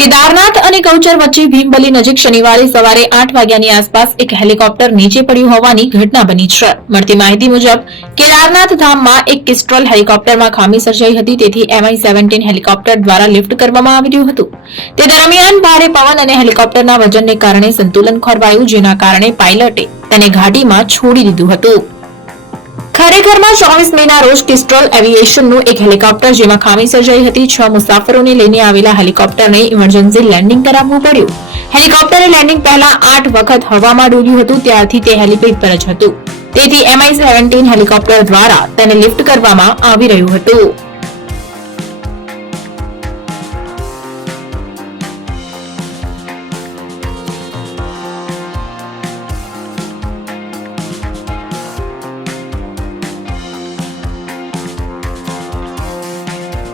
કેદારનાથ અને ગૌચર વચ્ચે ભીમબલી નજીક શનિવારે સવારે 8 વાગ્યાની આસપાસ એક હેલિકોપ્ટર નીચે પડ્યું હોવાની ઘટના બની છે। મળતી માહિતી મુજબ કેદારનાથ ધામમાં એક કિસ્ટ્રોલ હેલિકોપ્ટરમાં ખામી સર્જાઈ હતી, તેથી MI-17 હેલિકોપ્ટર દ્વારા લિફ્ટ કરવામાં આવ્યું હતું। તે દરમિયાન ભારે પવન અને હેલિકોપ્ટરના વજનને કારણે સંતુલન ખોરવાયું, જેના કારણે પાયલટે તેને ઘાટીમાં છોડી દીધું હતું। ખરેખરમાં 24 મેના રોજ કિસ્ટ્રોલ એવિએશનનું એક હેલિકોપ્ટર જેમાં ખામી સર્જાઈ હતી। 6 મુસાફરોને લઈને આવેલા હેલિકોપ્ટરને ઇમરજન્સી લેન્ડિંગ કરાવવું પડ્યું। હેલિકોપ્ટરે લેન્ડિંગ પહેલા 8 વખત હવામાં ડોલ્યું હતું, ત્યારથી તે હેલિપેડ પર જ હતું, તેથી MI-17 હેલિકોપ્ટર દ્વારા તેને લિફ્ટ કરવામાં આવી રહ્યું હતું।